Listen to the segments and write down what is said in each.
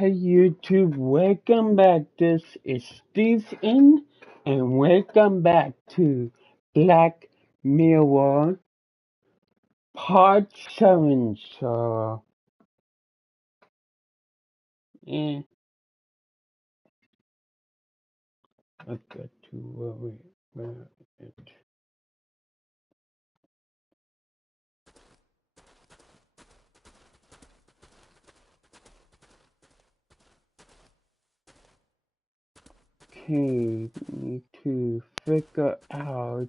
Hey YouTube, welcome back. This is Stephen, and welcome back to Black Mirror Part 7. So, yeah, I got to worry about it. Okay, need to figure out.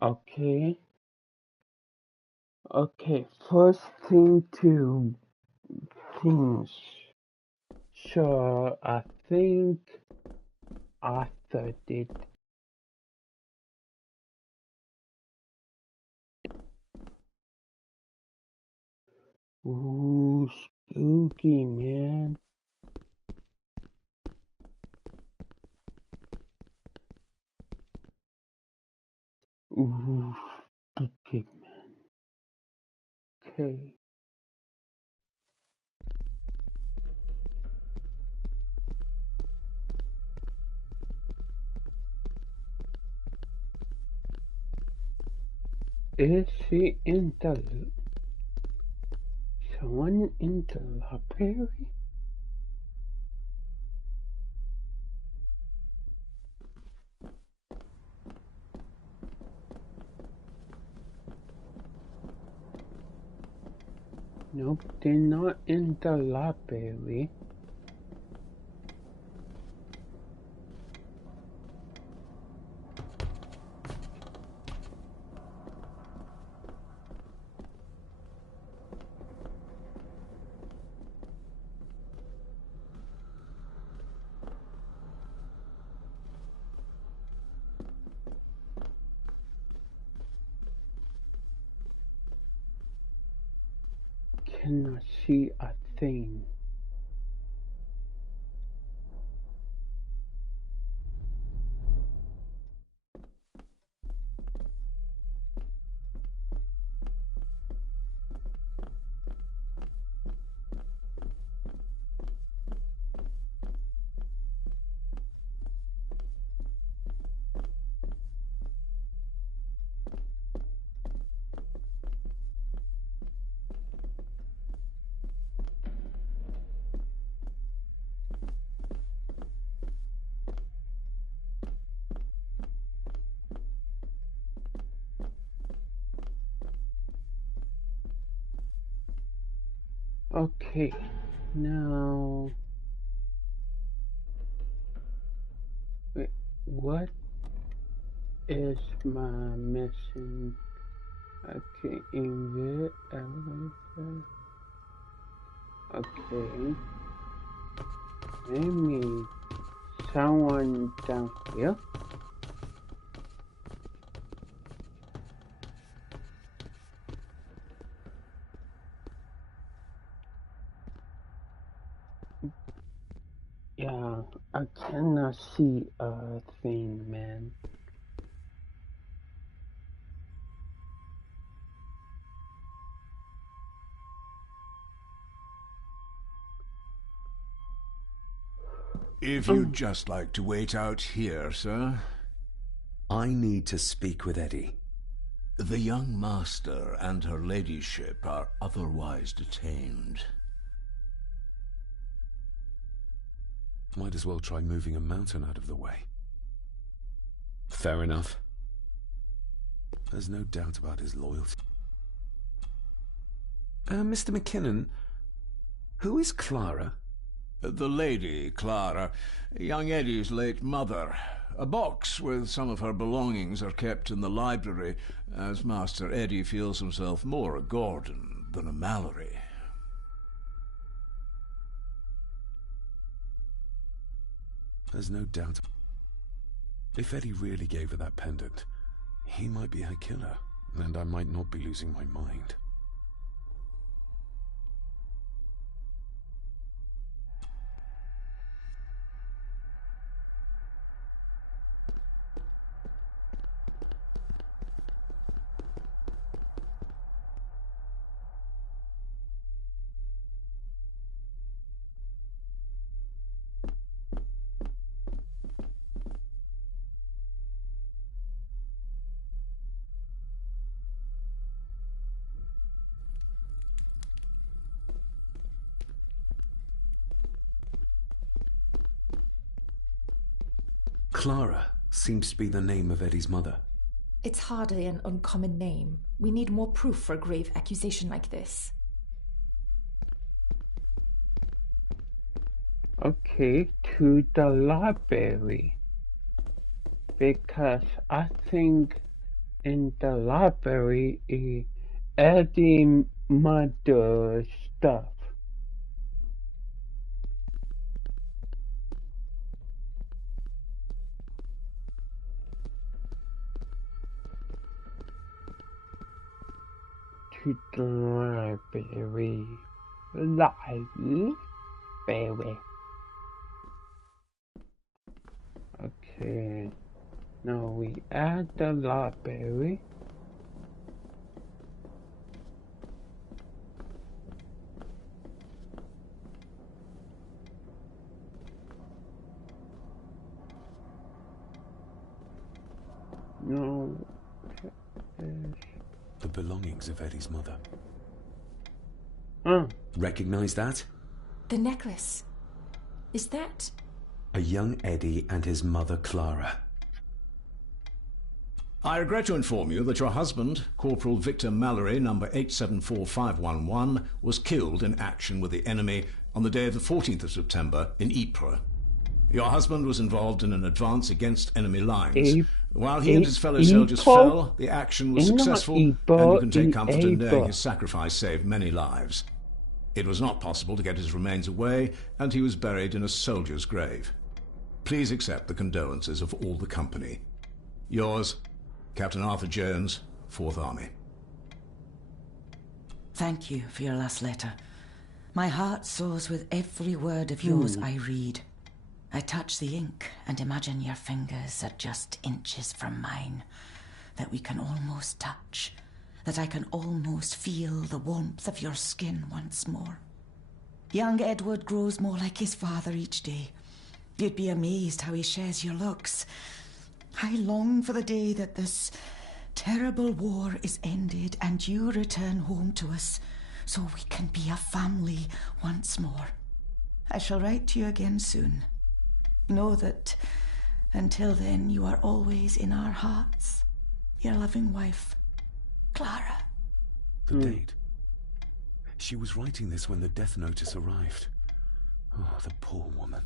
Okay, okay, first thing to things. So, I think Arthur did. Ooh, spooky, man. Ooh, spooky, okay. Is she in the... someone in the library? Nope, they're not in the library. Cannot see a thing. Okay, now... wait, what is my mission? Okay, invert elevator. Okay, maybe someone down here? Yeah, I cannot see a thing, man. If you'd just like to wait out here, sir. I need to speak with Eddie. The young master and her ladyship are otherwise detained. Might as well try moving a mountain out of the way. Fair enough. There's no doubt about his loyalty. Mr. McKinnon, who is Clara? The lady, Clara, young Eddie's late mother. A box with some of her belongings are kept in the library, as Master Eddie feels himself more a Gordon than a Mallory. There's no doubt. If Eddie really gave her that pendant, he might be her killer, and I might not be losing my mind. Clara seems to be the name of Eddie's mother. It's hardly an uncommon name. We need more proof for a grave accusation like this. Okay, to the library. Because I think in the library is Eddie's mother's stuff. To the library. Library. Okay. Now we add the library. No. The belongings of Eddie's mother. Recognize that? The necklace. Is that... A young Eddie and his mother Clara. I regret to inform you that your husband, Corporal Victor Mallory, number 874511, was killed in action with the enemy on the day of the 14th of September in Ypres. Your husband was involved in an advance against enemy lines. While he and his fellow soldiers fell, the action was successful, and you can take comfort in knowing his sacrifice saved many lives. It was not possible to get his remains away, and he was buried in a soldier's grave. Please accept the condolences of all the company. Yours, Captain Arthur Jones, 4th Army. Thank you for your last letter. My heart soars with every word of yours I read. I touch the ink and imagine your fingers are just inches from mine, that we can almost touch, that I can almost feel the warmth of your skin once more. Young Edward grows more like his father each day. You'd be amazed how he shares your looks. I long for the day that this terrible war is ended and you return home to us, so we can be a family once more. I shall write to you again soon. Know that until then you are always in our hearts. Your loving wife, Clara. The date. She was writing this when the death notice arrived. Oh, the poor woman.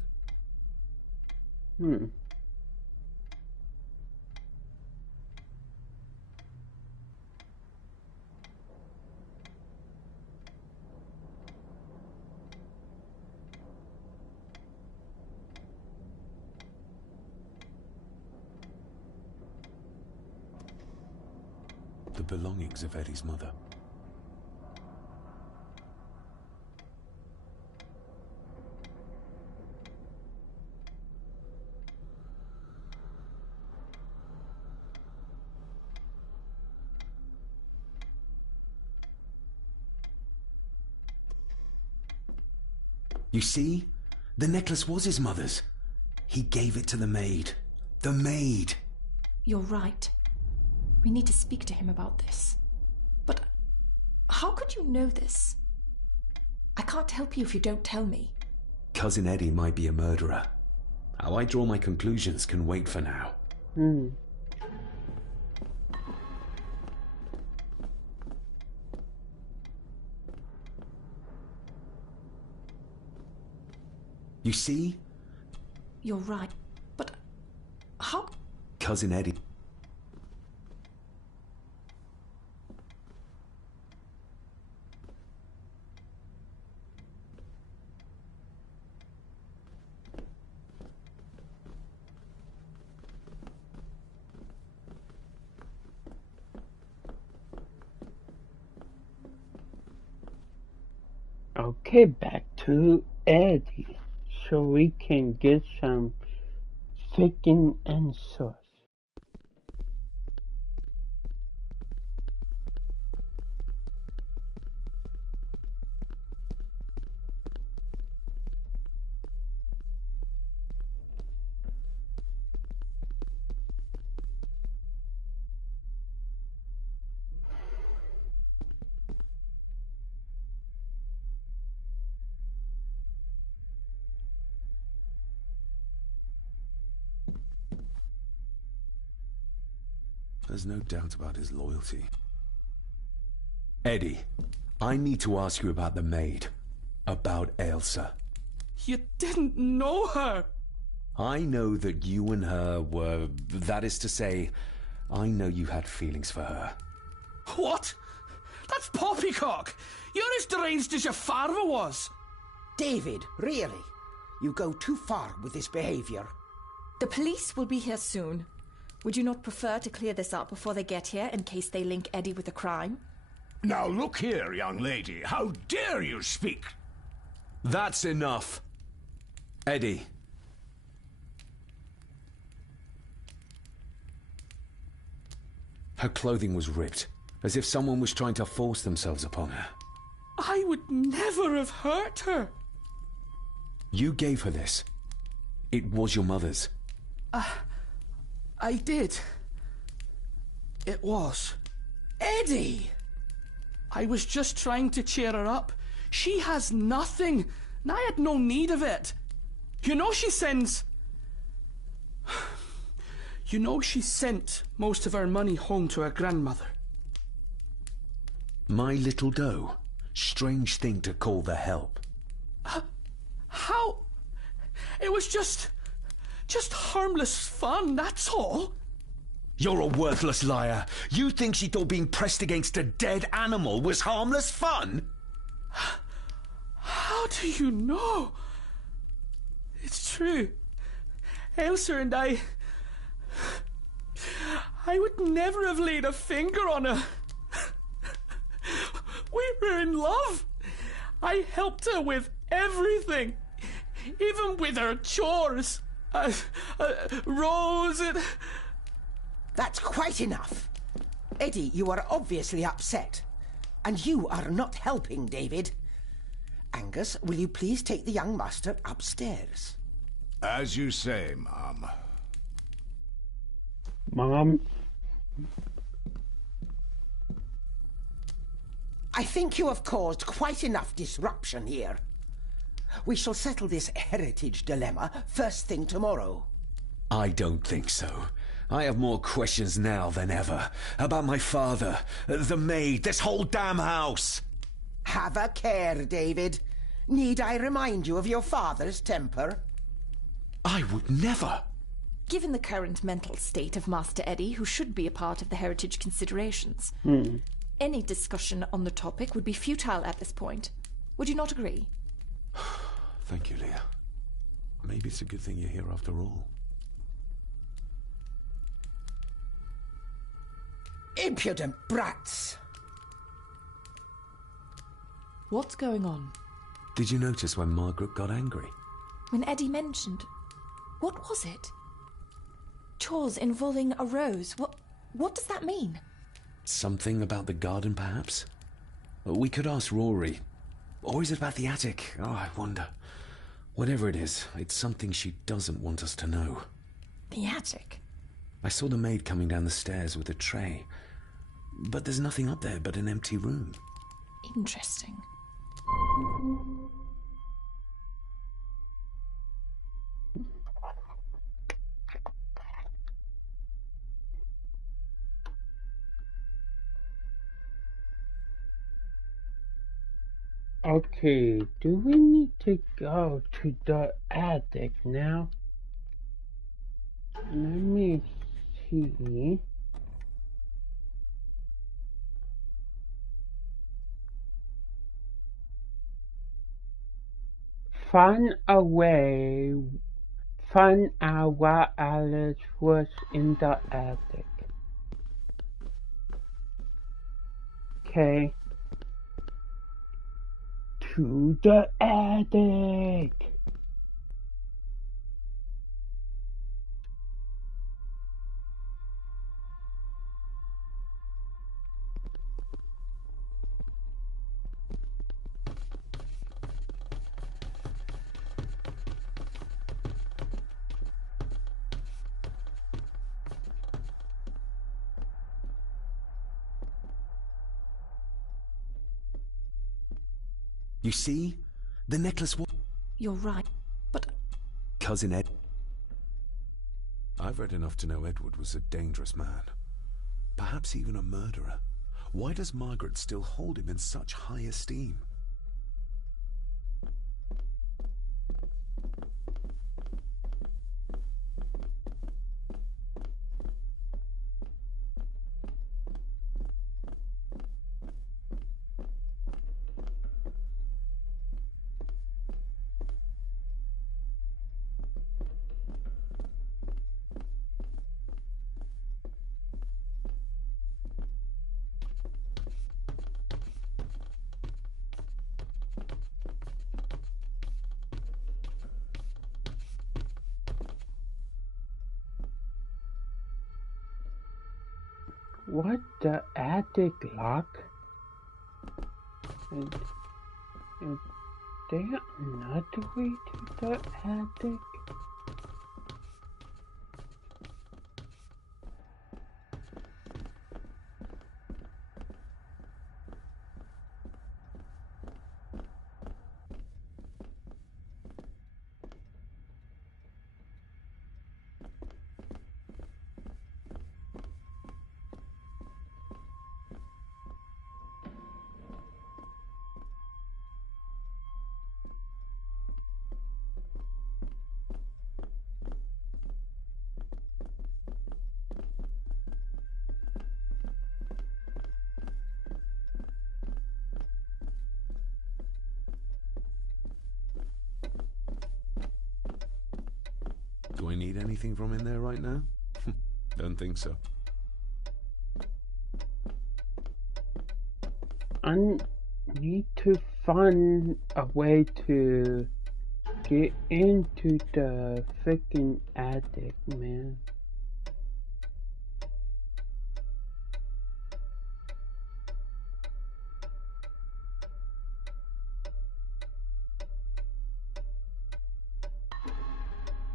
The belongings of Eddie's mother. You see? The necklace was his mother's. He gave it to the maid. The maid! You're right. We need to speak to him about this. But how could you know this? I can't help you if you don't tell me. Cousin Eddie might be a murderer. How I draw my conclusions can wait for now. You see? You're right. But how... Cousin Eddie... Okay, back to Eddie, so we can get some freaking answers. There's no doubt about his loyalty. Eddie, I need to ask you about the maid. About Ailsa. You didn't know her! I know that you and her were... That is to say, I know you had feelings for her. What? That's poppycock! You're as deranged as your father was! David, really? You go too far with this behavior. The police will be here soon. Would you not prefer to clear this up before they get here in case they link Eddie with a crime? Now look here, young lady. How dare you speak? That's enough. Eddie. Her clothing was ripped, as if someone was trying to force themselves upon her. I would never have hurt her. You gave her this. It was your mother's. I did. It was. Eddie! I was just trying to cheer her up. She has nothing, and I had no need of it. You know she sends... You know she sent most of her money home to her grandmother. My little doe. Strange thing to call the help. How? It was just harmless fun, that's all. You're a worthless liar. You think she thought being pressed against a dead animal was harmless fun? How do you know? It's true. Ailsa and I would never have laid a finger on her. We were in love. I helped her with everything, even with her chores. Rose and... That's quite enough. Eddie, you are obviously upset. And you are not helping, David. Angus, will you please take the young master upstairs? As you say, Mom. Mom? I think you have caused quite enough disruption here. We shall settle this heritage dilemma first thing tomorrow. I don't think so. I have more questions now than ever. About my father, the maid, this whole damn house. Have a care, David. Need I remind you of your father's temper? I would never. Given the current mental state of Master Eddie, who should be a part of the heritage considerations, any discussion on the topic would be futile at this point. Would you not agree? Thank you, Leah. Maybe it's a good thing you're here after all. Impudent brats! What's going on? Did you notice when Margaret got angry? When Eddie mentioned... What was it? Chores involving a rose. What does that mean? Something about the garden, perhaps? We could ask Rory. Or is it about the attic? Oh, I wonder. Whatever it is, it's something she doesn't want us to know. The attic? I saw the maid coming down the stairs with a tray. But there's nothing up there but an empty room. Interesting. Okay, do we need to go to the attic now? Let me see. Find out why Alice was in the attic. Okay. To the attic! You see? The necklace was... You're right, but... Cousin Ed... I've read enough to know Edward was a dangerous man. Perhaps even a murderer. Why does Margaret still hold him in such high esteem? What the attic lock? Is there another way to the attic? Do I need anything from in there right now? Don't think so. I need to find a way to get into the freaking attic, man.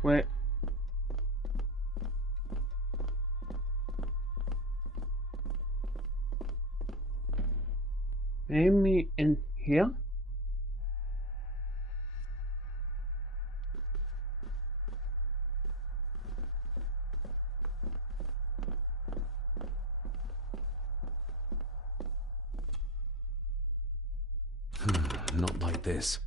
Wait. Maybe in here? Not like this.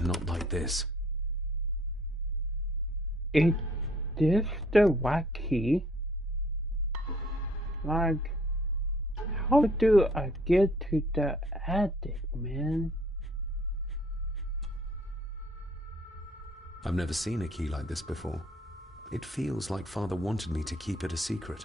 Not like this. Is this the right key? Like, how do I get to the attic, man? I've never seen a key like this before. It feels like Father wanted me to keep it a secret.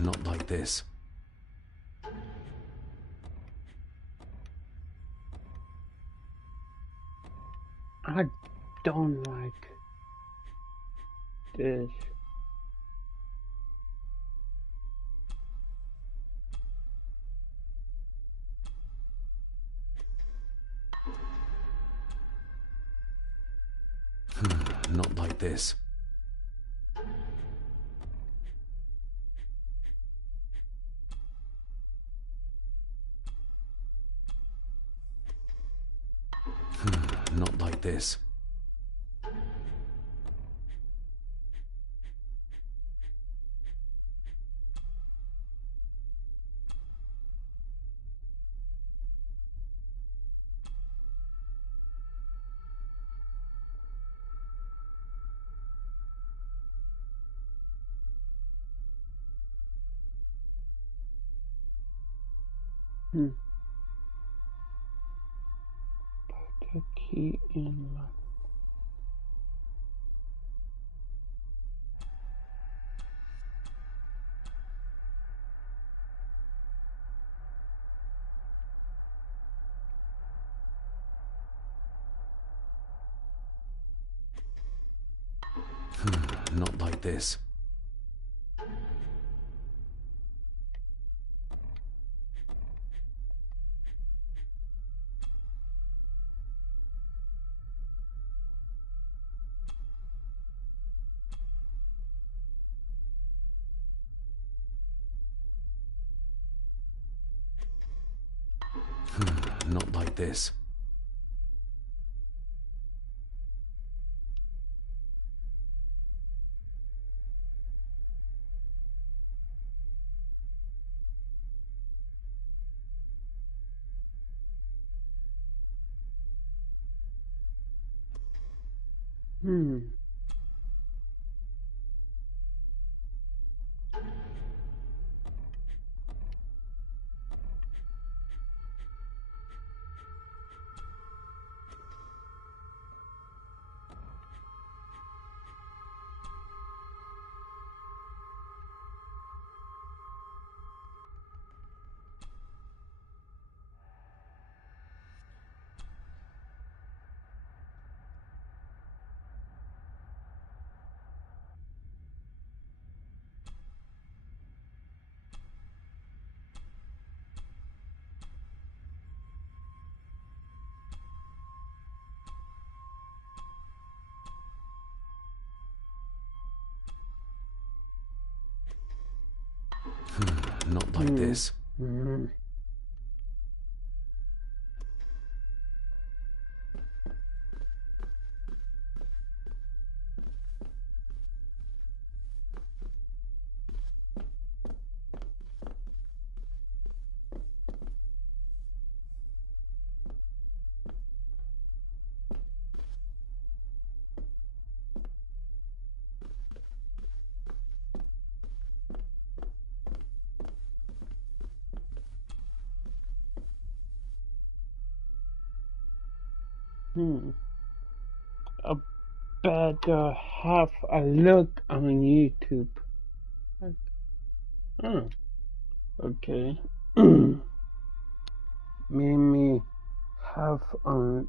Not like this. I don't like this. Not like this. Not like this. The key in my... Not like this. Not like this. Not like this. I better have a look on YouTube. Oh, okay. Maybe have a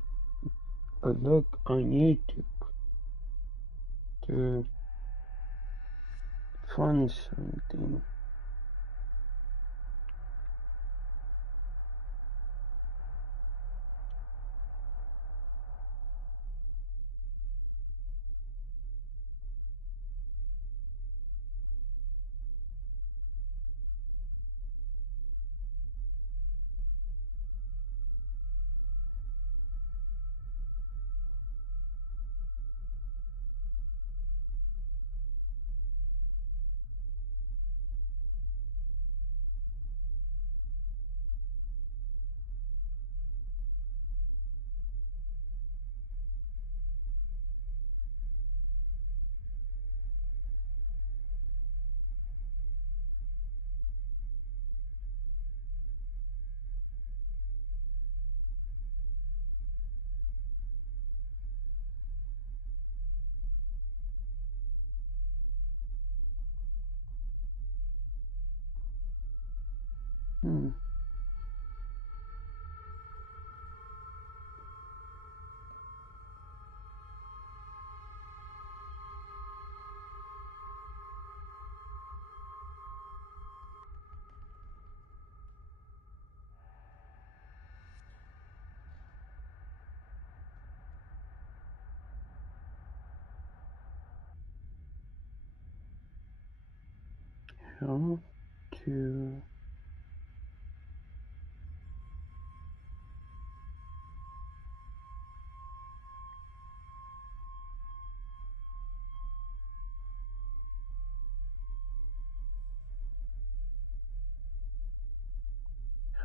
look on YouTube to find something.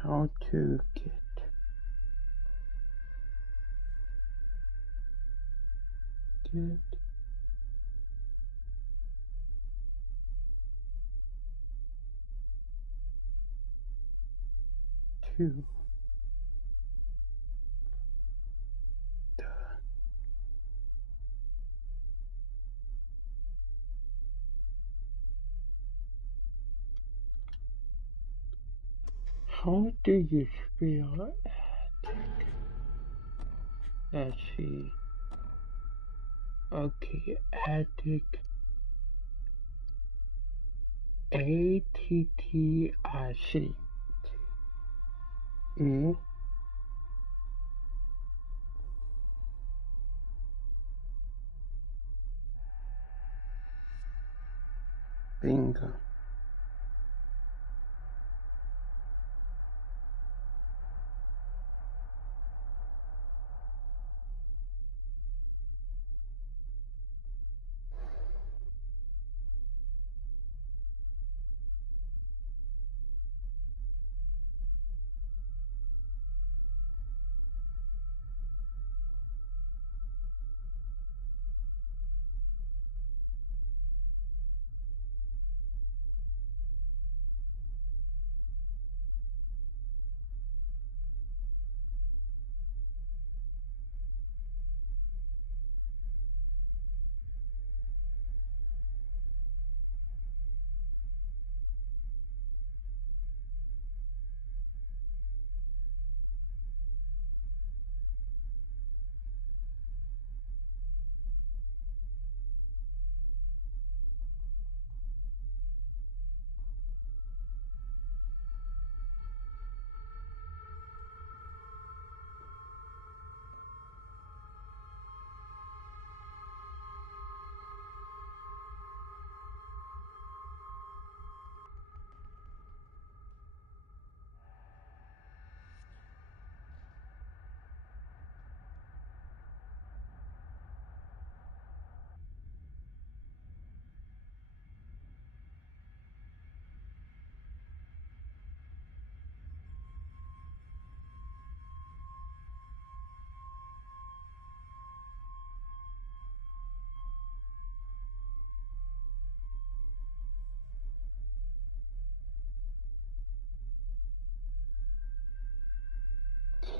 How to get to the How do you spell attic? Let's see. Okay, attic. A-T-T-I-C. Bingo.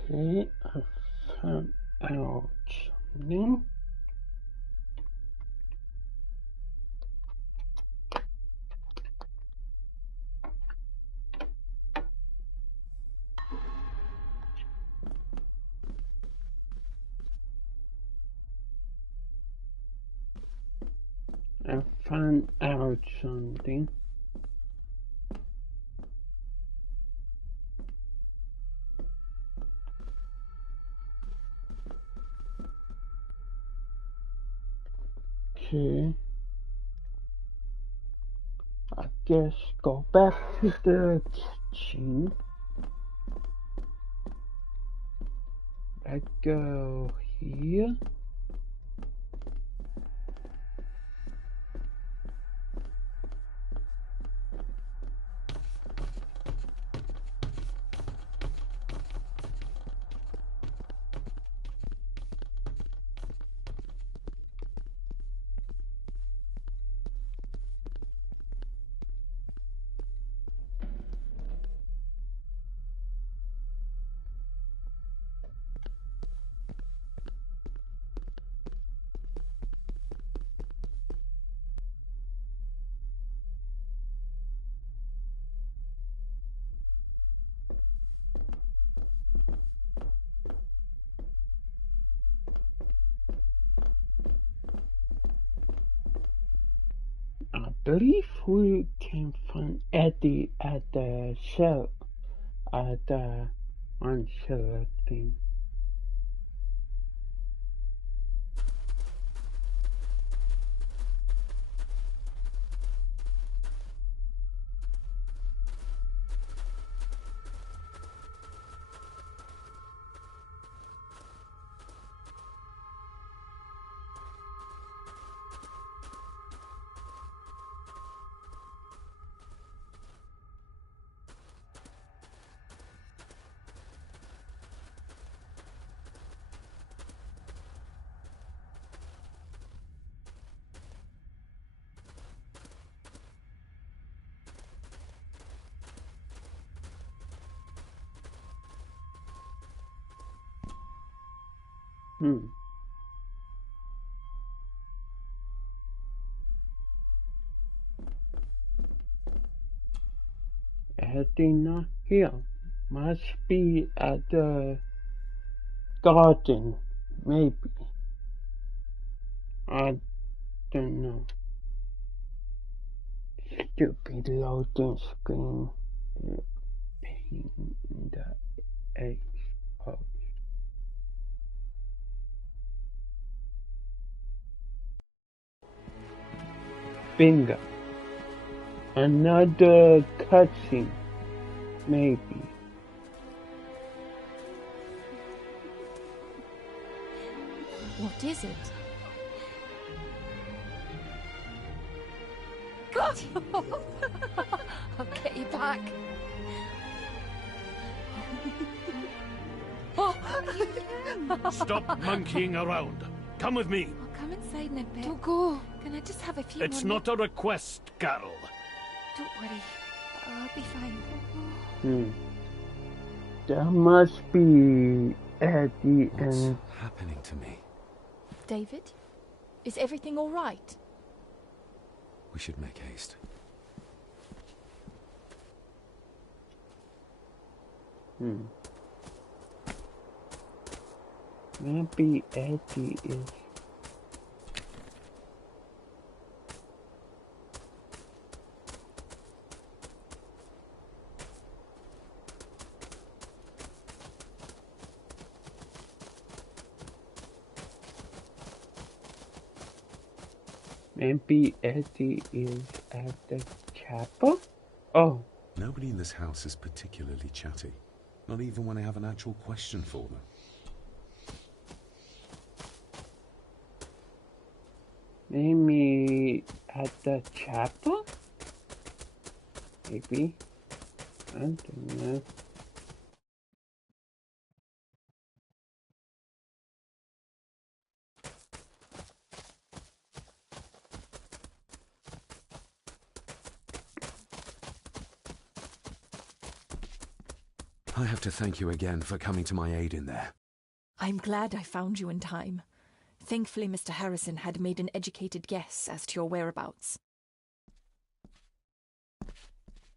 Okay, I found out something. I found out something. Okay. I guess go back to the kitchen. I go here. I believe we can find Eddie at the cell, at the unselect thing. Eddie not here. Must be at the garden, maybe. I don't know. Stupid loading screen. Pain in the H post. Bingo. Another cutscene, maybe. What is it? I'll get you back. Stop monkeying around. Come with me. I'll come inside in a bit. Don't go. Can I just have a few It's more not a request, Carol. Don't worry. I'll be fine. That must be Eddie What's and... happening to me? David? Is everything all right? We should make haste. Maybe Eddie is... Maybe Eddie is at the chapel? Oh. Nobody in this house is particularly chatty. Not even when I have an actual question for them. Maybe at the chapel? Maybe. I don't know. I have to thank you again for coming to my aid in there. I'm glad I found you in time. Thankfully, Mr. Harrison had made an educated guess as to your whereabouts.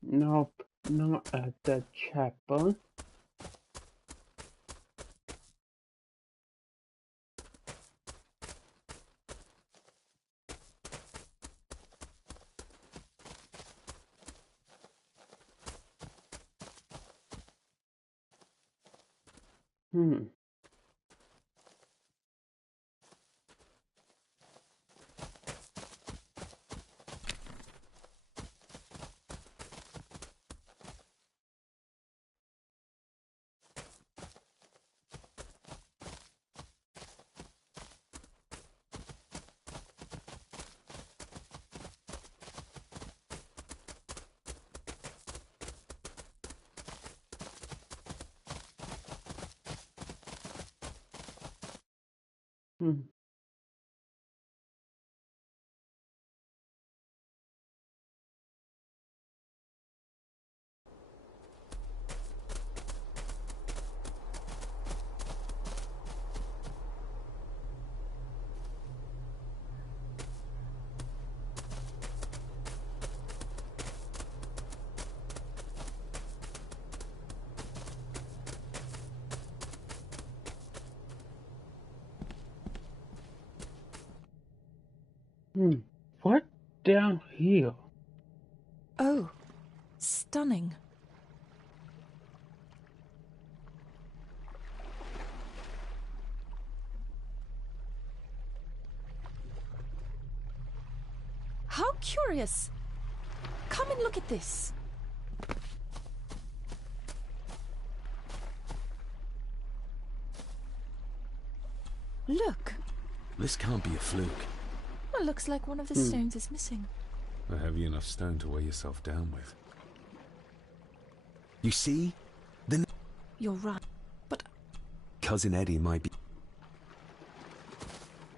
Nope, not at the chapel. What down here? Oh, stunning. How curious. Come and look at this. Look. This can't be a fluke. Well, looks like one of the stones is missing. A heavy enough stone to weigh yourself down with. You see? Then You're right, but... Cousin Eddie might be...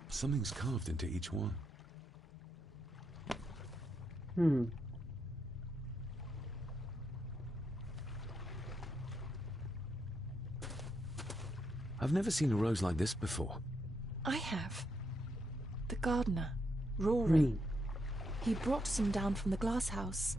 Something's carved into each one. I've never seen a rose like this before. I have. The gardener, Rory. He brought some down from the glass house.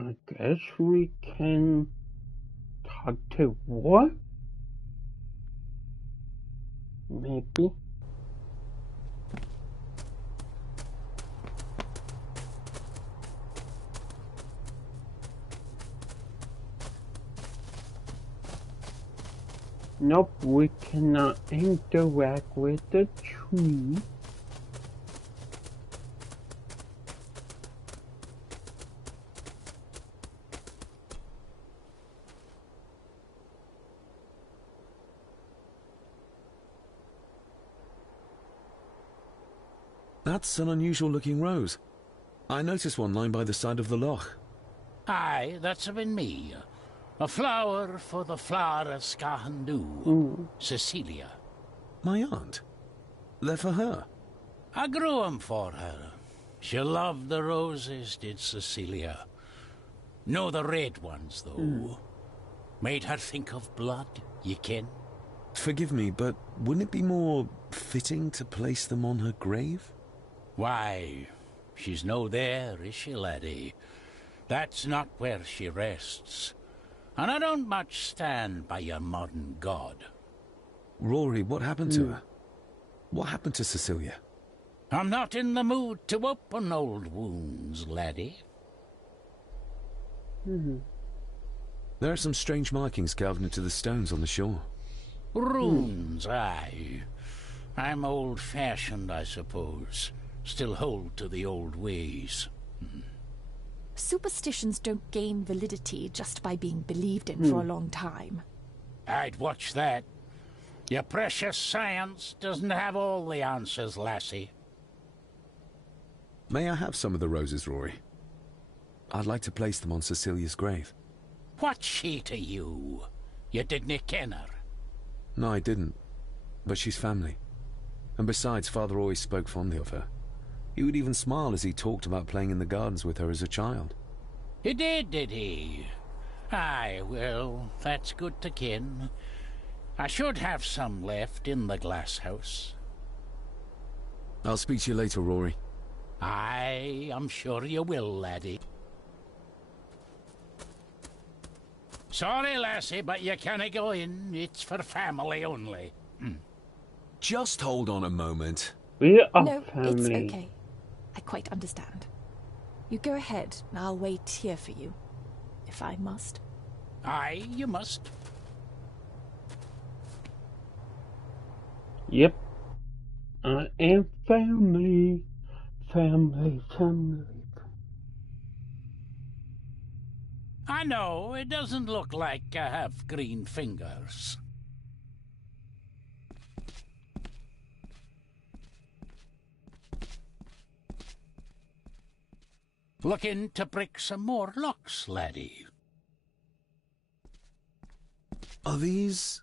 I guess we can talk to War? Maybe. Nope, we cannot interact with the tree. That's an unusual looking rose. I noticed one lying by the side of the loch. Aye, that's been me. A flower for the flower of Scahandu, Cecilia. My aunt? They're for her. I grew 'em for her. She loved the roses, did Cecilia. No the red ones, though. Made her think of blood, ye ken. Forgive me, but wouldn't it be more fitting to place them on her grave? Why, she's no there, is she, laddie? That's not where she rests. And I don't much stand by your modern god. Rory, what happened to her? What happened to Cecilia? I'm not in the mood to open old wounds, laddie. There are some strange markings carved into the stones on the shore. Runes, aye. I'm old-fashioned, I suppose. Still hold to the old ways. Superstitions don't gain validity just by being believed in for a long time. I'd watch that. Your precious science doesn't have all the answers, lassie. May I have some of the roses, Rory? I'd like to place them on Cecilia's grave. What's she to you? You didn't ken her. No, I didn't. But she's family. And besides, Father always spoke fondly of her. He would even smile as he talked about playing in the gardens with her as a child. He did he? Aye, well, that's good to ken. I should have some left in the glass house. I'll speak to you later, Rory. Aye, I'm sure you will, laddie. Sorry, lassie, but you can't go in. It's for family only. Just hold on a moment. We are No, family. it's okay. I quite understand. You go ahead, and I'll wait here for you, if I must. Aye, you must. Yep. I am family. Family. I know, it doesn't look like I have green fingers. Looking to break some more locks, laddie. Are these...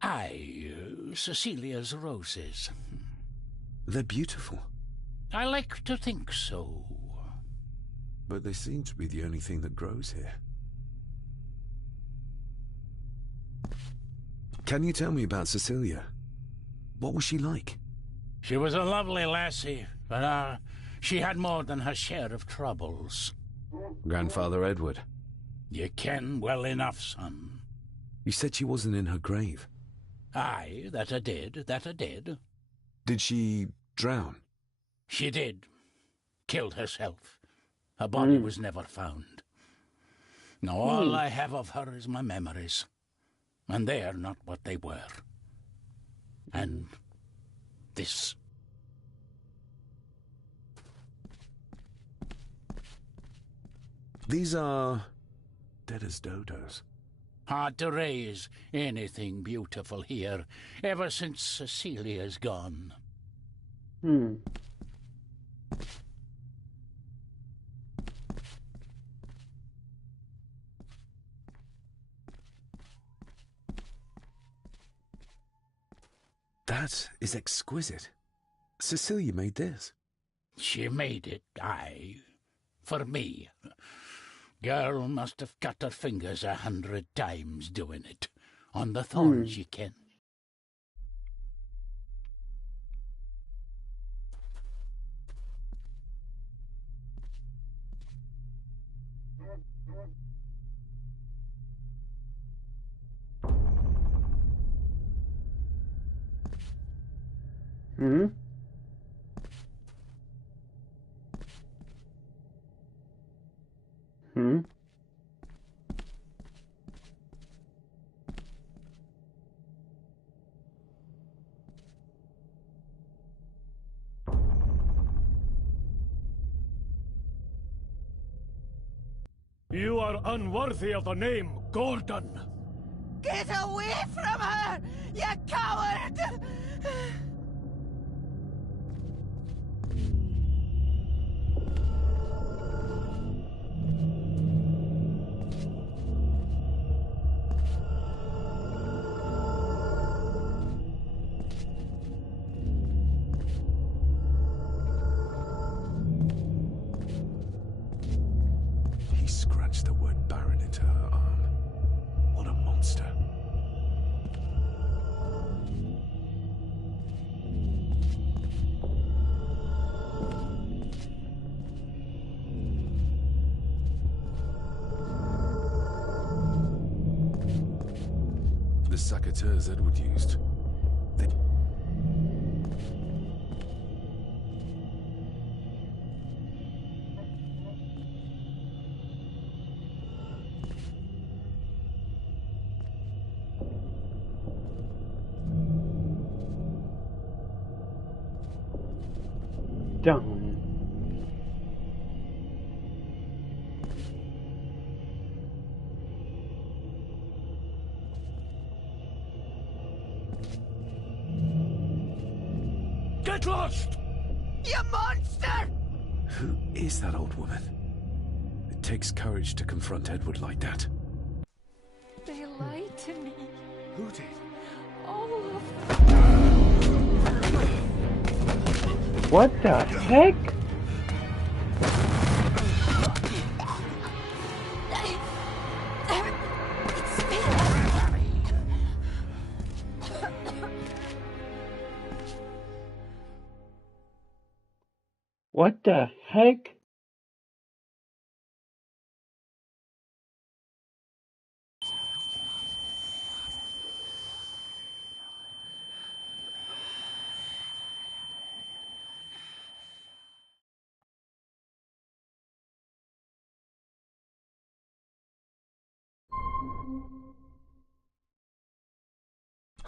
Aye, Cecilia's roses. They're beautiful. I like to think so. But they seem to be the only thing that grows here. Can you tell me about Cecilia? What was she like? She was a lovely lassie, but she had more than her share of troubles. Grandfather Edward. You ken well enough, son. You said she wasn't in her grave. Aye, that I did. Did she drown? She did. Killed herself. Her body was never found. Now all I have of her is my memories. And they are not what they were. And this. These are... dead as dodos. Hard to raise anything beautiful here, ever since Cecilia's gone. That is exquisite. Cecilia made this. She made it, aye, for me. Girl must have cut her fingers 100 times doing it. On the thorns, ye ken. Hmm? Hmm? You are unworthy of the name Gordon. Get away from her, you coward! He scratched the word Baron into her arm. What a monster. The saboteurs Edward used. They... Down. Get lost! You monster! Who is that old woman? It takes courage to confront Edward like that. They lied to me. Who did? All of them. What the heck? It's me. What the heck?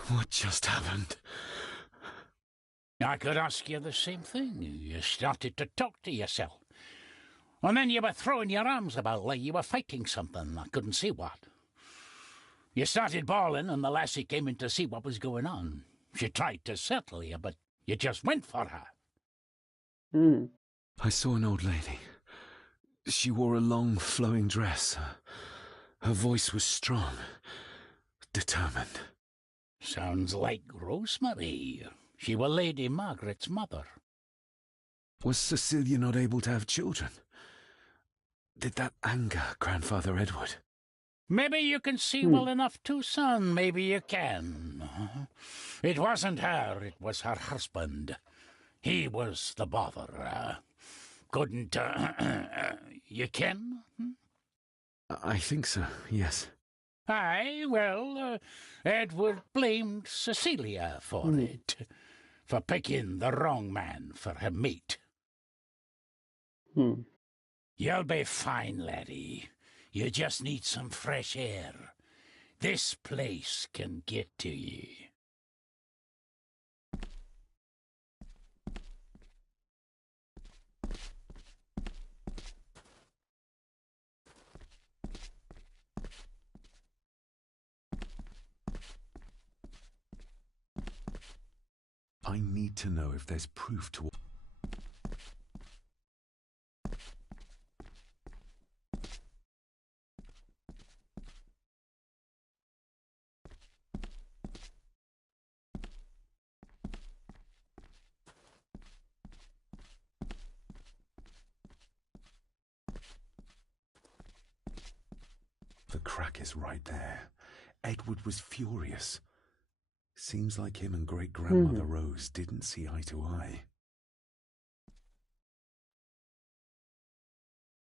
What just happened? I could ask you the same thing. You started to talk to yourself. And then you were throwing your arms about like you were fighting something. I couldn't see what. You started bawling and the lassie came in to see what was going on. She tried to settle you, but you just went for her. Hmm. I saw an old lady. She wore a long, flowing dress. Her voice was strong, determined. Sounds like Rosemary. She was Lady Margaret's mother. Was Cecilia not able to have children? Did that anger Grandfather Edward? Maybe you can see well enough too, son. Maybe you can. It wasn't her, it was her husband. He was the bother. Couldn't, you ken? I think so, yes. Aye, well, Edward blamed Cecilia for it. For picking the wrong man for her mate. You'll be fine, laddie. You just need some fresh air. This place can get to you. I need to know if there's proof to... The crack is right there. Edward was furious. Seems like him and great-grandmother Rose didn't see eye to eye.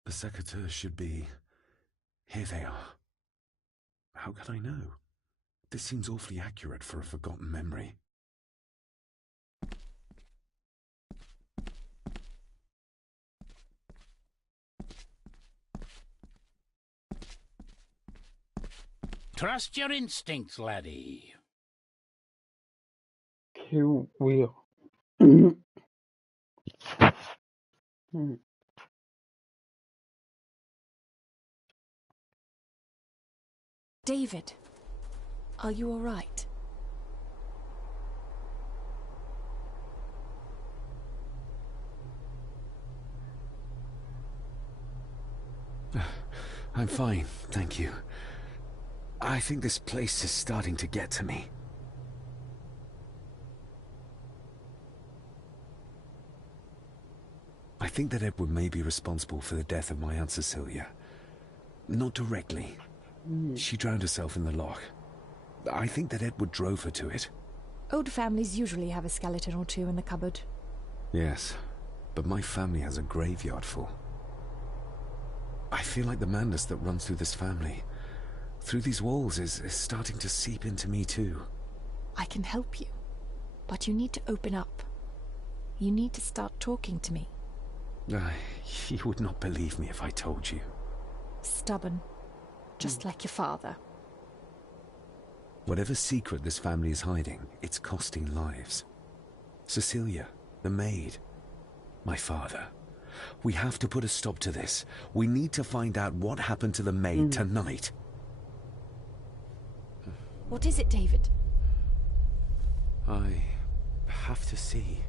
The secateurs should be... Here they are. How could I know? This seems awfully accurate for a forgotten memory. Trust your instincts, laddie. You will. David, are you all right? I'm fine, thank you. I think this place is starting to get to me. I think that Edward may be responsible for the death of my Aunt Cecilia. Not directly. She drowned herself in the loch. I think that Edward drove her to it. Old families usually have a skeleton or two in the cupboard. Yes, but my family has a graveyard full. I feel like the madness that runs through this family, through these walls, is starting to seep into me too. I can help you, but you need to open up. You need to start talking to me. You would not believe me if I told you. Stubborn, just like your father. Whatever secret this family is hiding, it's costing lives. Cecilia, the maid, my father. We have to put a stop to this. We need to find out what happened to the maid tonight. What is it, David? I have to see.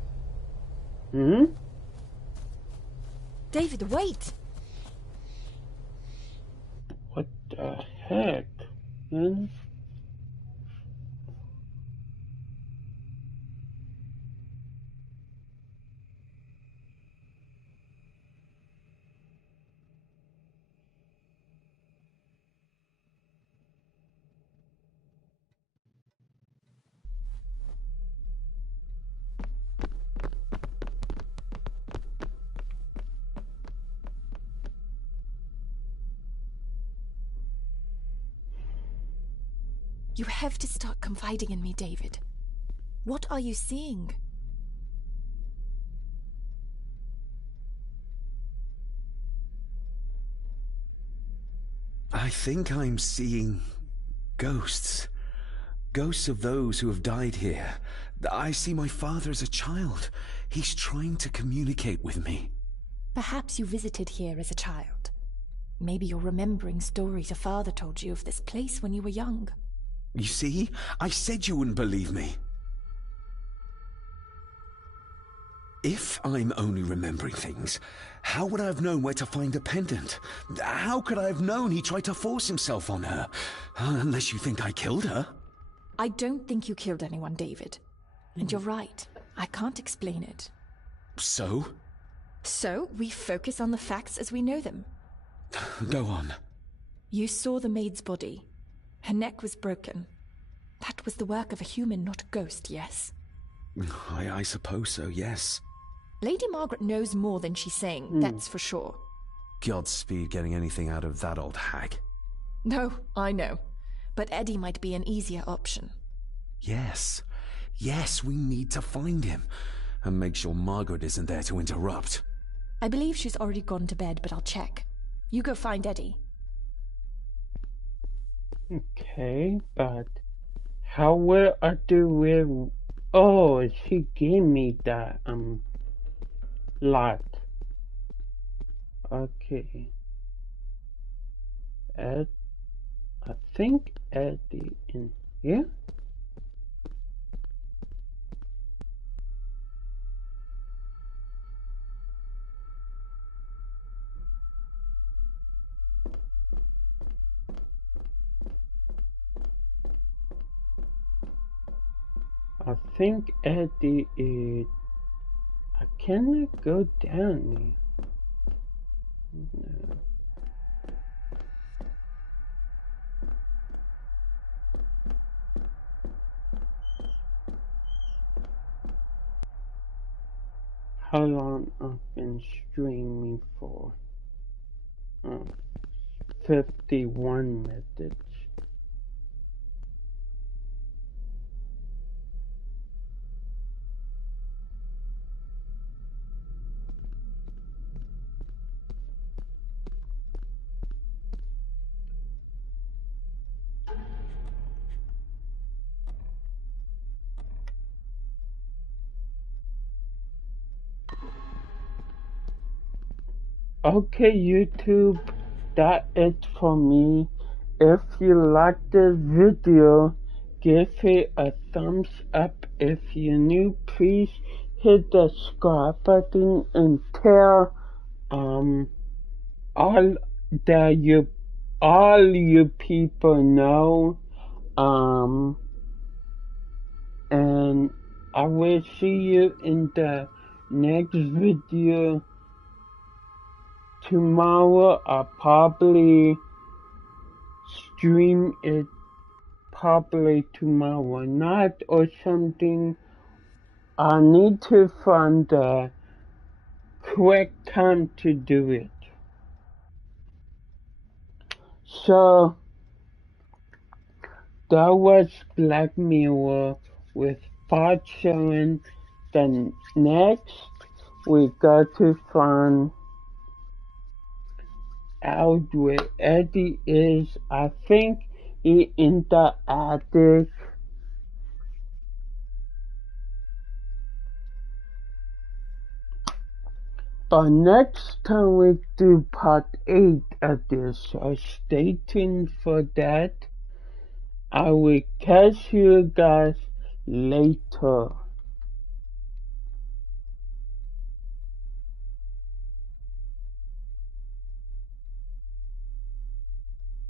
David, wait! What the heck, man? You have to start confiding in me, David. What are you seeing? I think I'm seeing ghosts. Ghosts of those who have died here. I see my father as a child. He's trying to communicate with me. Perhaps you visited here as a child. Maybe you're remembering stories your father told you of this place when you were young. You see? I said you wouldn't believe me. If I'm only remembering things, how would I have known where to find a pendant? How could I have known he tried to force himself on her? Unless you think I killed her. I don't think you killed anyone, David. And you're right. I can't explain it. So? So, we focus on the facts as we know them. Go on. You saw the maid's body. Her neck was broken. That was the work of a human, not a ghost, yes? I suppose so, yes. Lady Margaret knows more than she's saying, that's for sure. Godspeed getting anything out of that old hag. No, I know. But Eddie might be an easier option. Yes. Yes, we need to find him. And make sure Margaret isn't there to interrupt. I believe she's already gone to bed, but I'll check. You go find Eddie. Okay, but how will I do with... Oh, she gave me that, lot. Okay. Ed, I think Eddie in here? I think Eddie is... I cannot go down here. No. How long I've been streaming for? 51 minutes. Okay, YouTube, that is for me. If you like this video, give it a thumbs up. If you're new, please hit the subscribe button and tell all you people know. And I will see you in the next video. Tomorrow I'll probably stream it probably tomorrow night or something. I need to find the correct time to do it. So that was Black Mirror with Part 7. Then next we got to find out where Eddie is. I think he in the attic. But next time we do part 8 of this, so stay tuned for that. I will catch you guys later.